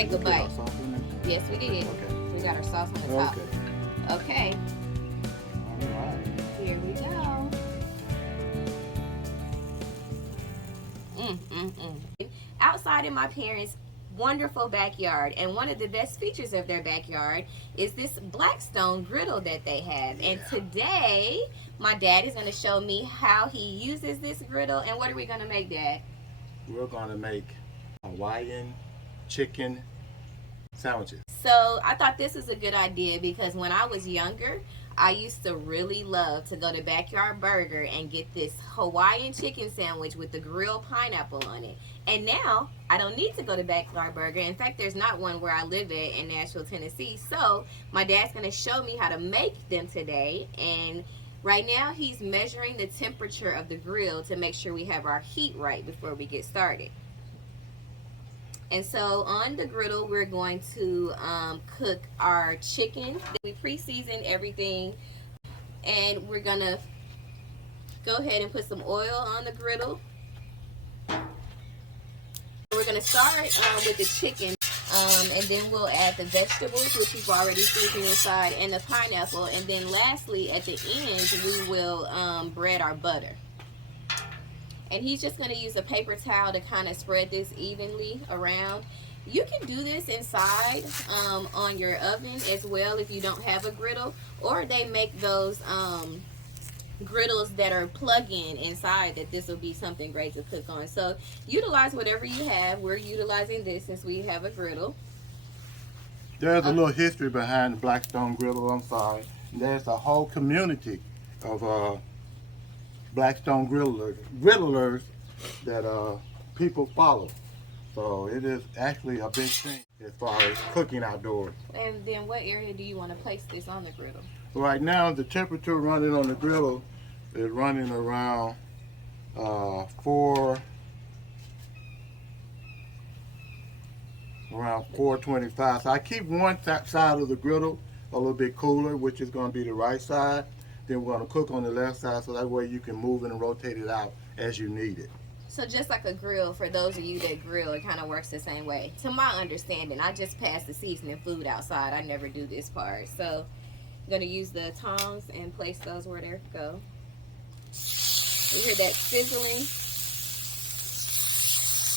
take a bite. Sauce in there? Yes, we did. Okay. We got our sauce on the top. Okay. All right. Here we go. Outside in my parents' wonderful backyard, and one of the best features of their backyard is this Blackstone griddle that they have. And today my dad is going to show me how he uses this griddle. And what are we going to make, Dad? We're going to make Hawaiian chicken sandwiches. So I thought this was a good idea because when I was younger, I used to really love to go to Backyard Burger and get this Hawaiian chicken sandwich with the grilled pineapple on it. And now I don't need to go to Backyard Burger. In fact, there's not one where I live at in Nashville, Tennessee. So my dad's going to show me how to make them today. And right now he's measuring the temperature of the grill to make sure we have our heat right before we get started. And so on the griddle, we're going to cook our chicken. We pre-seasoned everything, and we're gonna go ahead and put some oil on the griddle. We're gonna start with the chicken, and then we'll add the vegetables, which we've already seasoned inside, and the pineapple. And then lastly, at the end, we will bread our butter. And he's just going to use a paper towel to kind of spread this evenly around. You can do this inside on your oven as well if you don't have a griddle. Or they make those griddles that are plug-in inside that this will be something great to cook on. So utilize whatever you have. We're utilizing this since we have a griddle. There's a little history behind the Blackstone griddle. I'm sorry. There's a whole community of Blackstone griddlers that people follow. So it is actually a big thing as far as cooking outdoors. And then what area do you want to place this on the griddle? Right now the temperature running on the griddle is running around 425. So I keep one side of the griddle a little bit cooler, which is going to be the right side. Then we're going to cook on the left side so that way you can move it and rotate it out as you need it. So just like a grill, for those of you that grill, it kind of works the same way. To my understanding, I just pass the seasoning food outside. I never do this part. So I'm going to use the tongs and place those where they go. You hear that sizzling?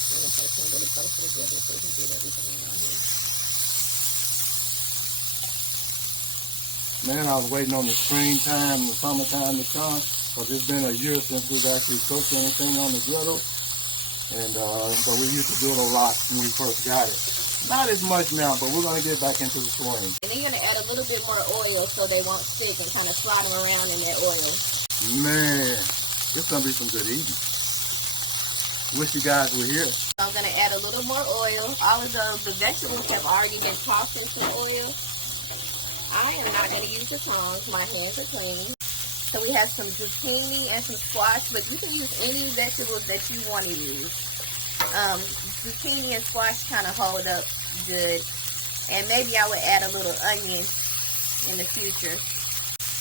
I'm going to put them really close together so we can get everything around here. Man, I was waiting on the springtime and the summertime to come, because it's been a year since we've actually cooked anything on the griddle. And so we used to do it a lot when we first got it. Not as much now, but we're going to get back into the swing. And then you're going to add a little bit more oil so they won't stick and kind of slide them around in that oil. Man, it's going to be some good eating. Wish you guys were here. So I'm going to add a little more oil. All of the vegetables have already been tossed into the oil. I am not going to use the tongs. My hands are clean. So we have some zucchini and some squash, but you can use any vegetables that you want to use. Zucchini and squash kind of hold up good. And maybe I would add a little onion in the future.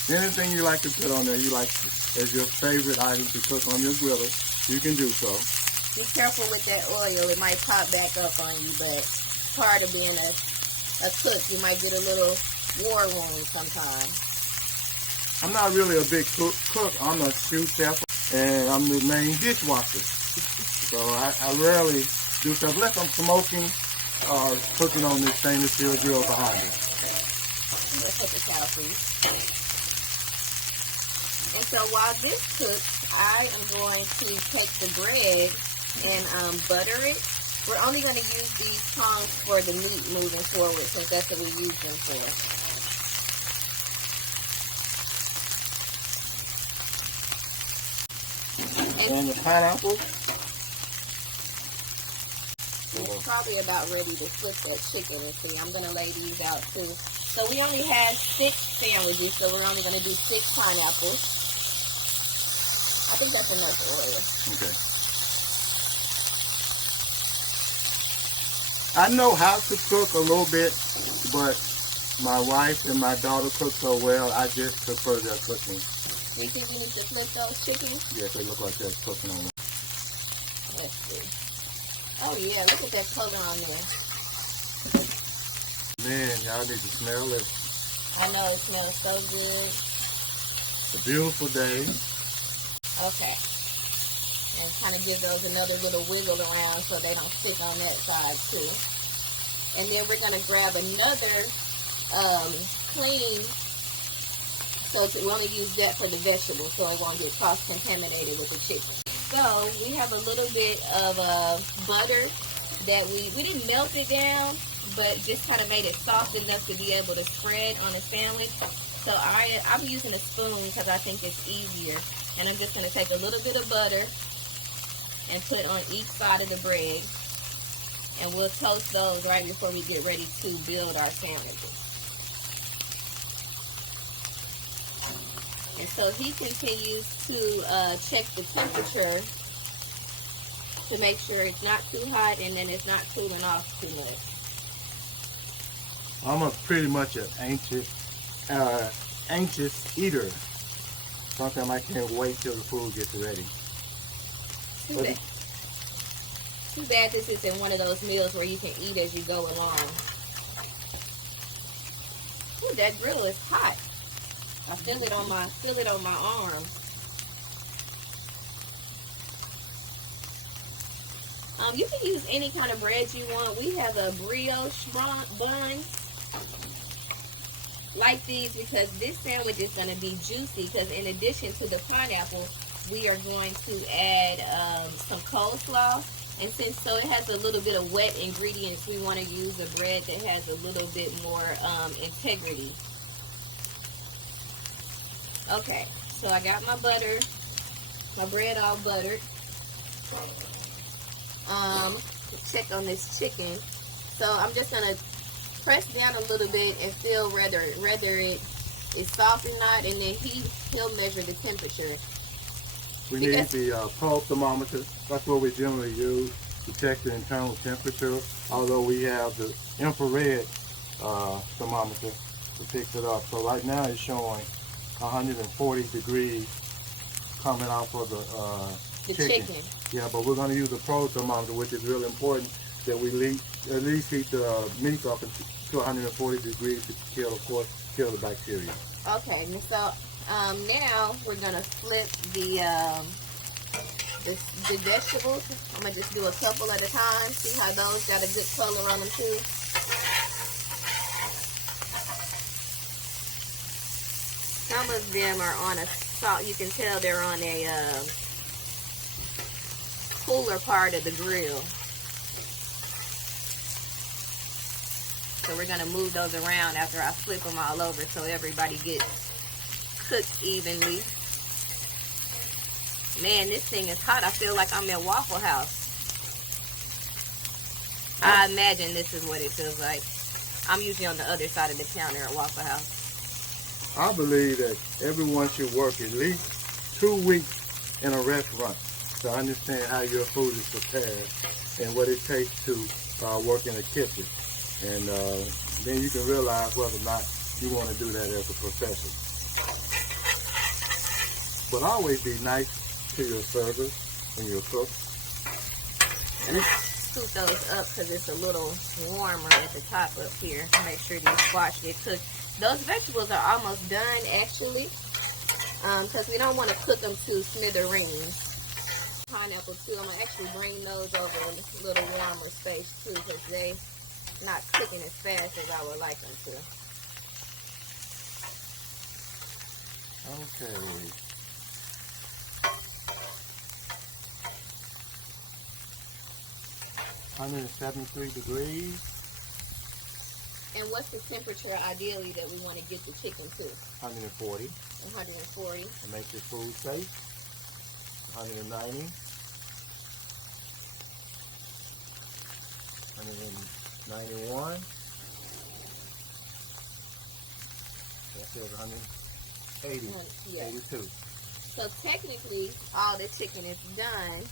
Anything you like to put on there, you like as your favorite item to cook on your griller, you can do so. Be careful with that oil. It might pop back up on you, but part of being a cook, you might get a little war wound sometimes. I'm not really a big cook. I'm a sous chef, and I'm the main dishwasher. So I rarely do stuff unless I'm smoking or cooking on this stainless steel grill behind me. Let's put the towel, please. And so while this cooks, I am going to take the bread and butter it. We're only going to use these tongs for the meat moving forward, since that's what we use them for. And the pineapple. It's probably about ready to flip that chicken. And see, I'm going to lay these out too. So we only have 6 sandwiches, so we're only going to do 6 pineapples. I think that's enough oil. Okay. I know how to cook a little bit, but my wife and my daughter cook so well, I just prefer their cooking. Do you think we need to flip those chickens? Yes, they look like they're cooking on them. Let's see. Oh yeah, look at that color on there. Man, y'all need to smell it. I know it smells so good. It's a beautiful day. Okay. And kind of give those another little wiggle around so they don't stick on that side too. And then we're going to grab another clean, so we only use that for the vegetables so it won't get cross-contaminated with the chicken. So we have a little bit of butter that we didn't melt it down, but just kind of made it soft enough to be able to spread on a sandwich. So I'm using a spoon because I think it's easier. And I'm just going to take a little bit of butter and put on each side of the bread. And we'll toast those right before we get ready to build our sandwiches. And so he continues to check the temperature to make sure it's not too hot and then it's not cooling off too much. I'm pretty much an anxious eater. Sometimes I can't wait till the food gets ready. Too bad this isn't one of those meals where you can eat as you go along. Ooh, that grill is hot. I feel it on my arm. You can use any kind of bread you want. We have a brioche buns like these because this sandwich is going to be juicy, because in addition to the pineapple, we are going to add some coleslaw. And since it has a little bit of wet ingredients, we want to use a bread that has a little bit more integrity. Okay, so I got my butter, my bread all buttered. Check on this chicken. So I'm just gonna press down a little bit and feel whether it is soft or not, and then he'll measure the temperature. We need the pulse thermometer. That's what we generally use to check the internal temperature. Although we have the infrared thermometer to pick it up. So right now it's showing 140 degrees coming off of the chicken. Yeah, but we're going to use a pulse thermometer, which is really important that we at least heat the meat up to 140 degrees to kill the bacteria. Okay, so now we're going to flip the vegetables. I'm going to just do a couple at a time. See how those got a good color on them too. Some of them are on a salt. You can tell they're on a cooler part of the grill. So we're going to move those around after I flip them all over so everybody gets cooked evenly. Man, this thing is hot. I feel like I'm at Waffle House. I imagine this is what it feels like. I'm usually on the other side of the counter at Waffle House. I believe that everyone should work at least 2 weeks in a restaurant to understand how your food is prepared and what it takes to work in a kitchen. And then you can realize whether or not you want to do that as a profession. But always be nice to your servers when you're cook. And scoop those up because it's a little warmer at the top up here. Make sure these squash get cooked. Those vegetables are almost done actually, because we don't want to cook them to smithereens. Pineapple too, I'm going to actually bring those over in a little warmer space too, because they're not cooking as fast as I would like them to. Okay. $173 degrees. And what's the temperature ideally that we want to get the chicken to? 140. 140. And make your food safe. 190. 191. That says 180. Yeah. 82. So technically, all the chicken is done.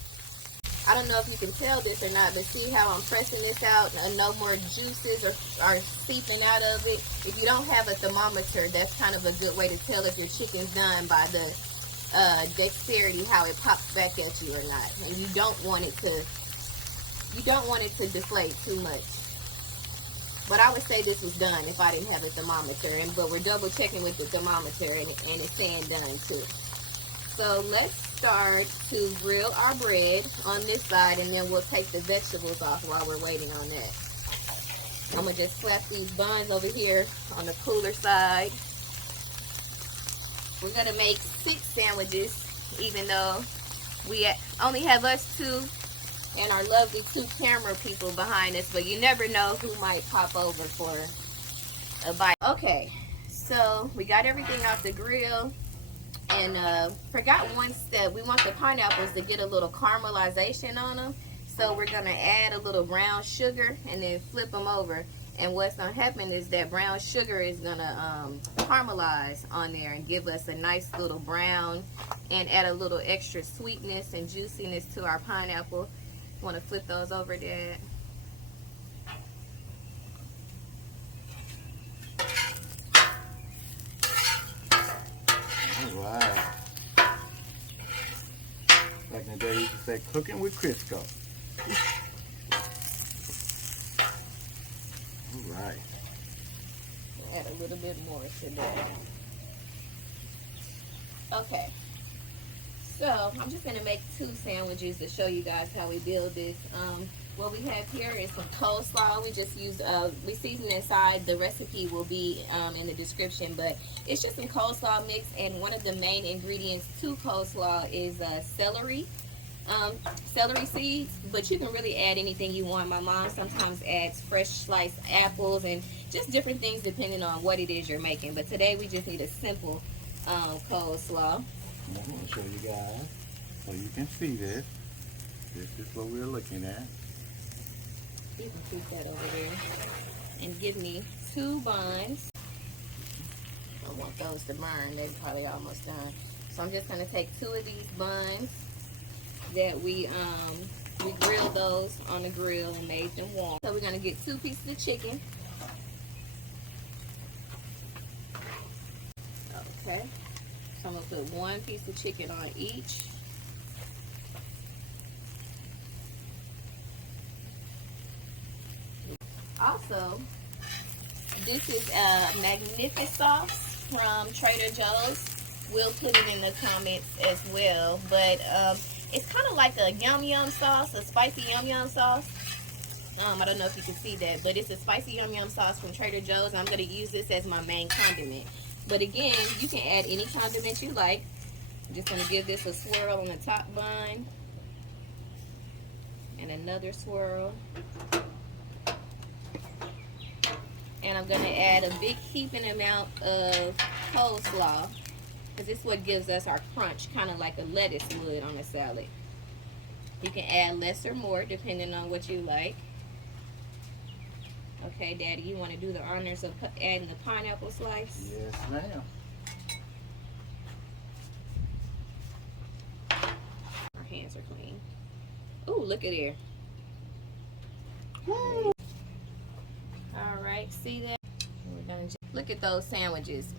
I don't know if you can tell this or not, but see how I'm pressing this out and no more juices are seeping out of it. If you don't have a thermometer, that's kind of a good way to tell if your chicken's done by the dexterity, how it pops back at you or not. And you don't want it to deflate too much. But I would say this was done if I didn't have a thermometer. But we're double checking with the thermometer, and it's saying done too. So let's start to grill our bread on this side, and then we'll take the vegetables off while we're waiting on that. I'm going to just slap these buns over here on the cooler side. We're going to make 6 sandwiches, even though we only have us 2 and our lovely 2 camera people behind us, but you never know who might pop over for a bite. Okay, so we got everything off the grill, and forgot one step. We want the pineapples to get a little caramelization on them, so we're going to add a little brown sugar and then flip them over. And what's going to happen is that brown sugar is going to caramelize on there and give us a nice little brown and add a little extra sweetness and juiciness to our pineapple. Want to flip those over, Dad? All right. Back in the day, you used to say cooking with Crisco. All right. Add a little bit more to that. Okay. So I'm just going to make 2 sandwiches to show you guys how we build this. What we have here is some coleslaw. We just used, we seasoned inside. The recipe will be in the description, but it's just some coleslaw mix, and one of the main ingredients to coleslaw is celery. Celery seeds, but you can really add anything you want. My mom sometimes adds fresh sliced apples and just different things depending on what it is you're making. But today we just need a simple coleslaw. I'm going to show you guys so you can see this. This is what we're looking at. You can keep that over there. And give me 2 buns. I don't want those to burn. They're probably almost done. So I'm just going to take 2 of these buns that we grilled those on the grill and made them warm. So we're going to get 2 pieces of chicken. Okay. So I'm going to put 1 piece of chicken on each. Also, this is Magnifi-sauce from Trader Joe's. We'll put it in the comments as well. But it's kind of like a yum yum sauce, a spicy yum yum sauce. I don't know if you can see that, but it's a spicy yum yum sauce from Trader Joe's. I'm going to use this as my main condiment. But again, you can add any condiment you like. I'm just going to give this a swirl on the top bun. And another swirl. And I'm going to add a big heaping amount of coleslaw, because this is what gives us our crunch, kind of like a lettuce would on a salad. You can add less or more depending on what you like. Okay, Daddy, you want to do the honors of adding the pineapple slice? Yes, ma'am. Our hands are clean. Ooh, look at here. Woo. All right, see that? We're gonna look at those sandwiches.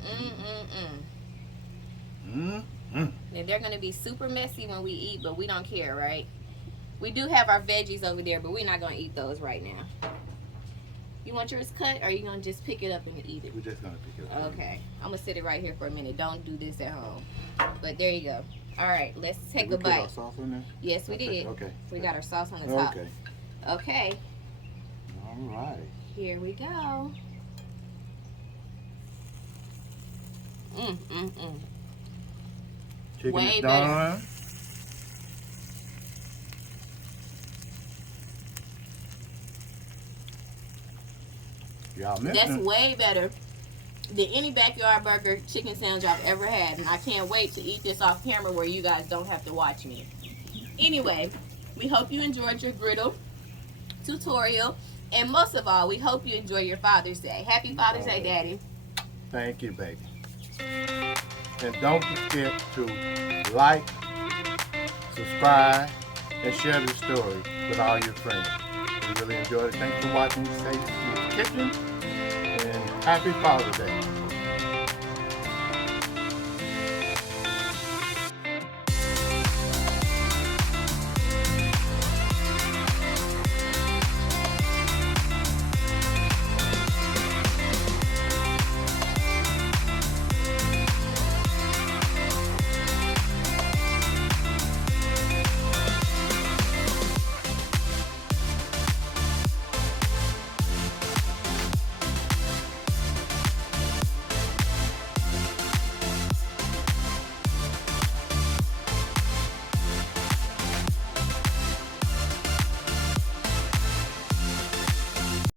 Now, they're gonna be super messy when we eat, but we don't care, right? We do have our veggies over there, but we're not gonna eat those right now. You want yours cut, or are you gonna just pick it up and eat it? We're just gonna pick it up. Okay, I'm gonna sit it right here for a minute. Don't do this at home. But there you go. All right, let's take a bite. Did we put our sauce in there? Yes, we did. Okay. We got our sauce on the top. Okay. Okay. All right. Here we go. Chicken Way is better. done. Y'all missing. That's way better than any backyard burger chicken sandwich I've ever had. And I can't wait to eat this off camera where you guys don't have to watch me. Anyway, we hope you enjoyed your griddle tutorial. And most of all, we hope you enjoy your Father's Day. Happy Father's Day, Daddy. Thank you, baby. And don't forget to like, subscribe, and share this story with all your friends. We really enjoyed it. Thanks for watching Sadie's Kitchen, and happy Father's Day.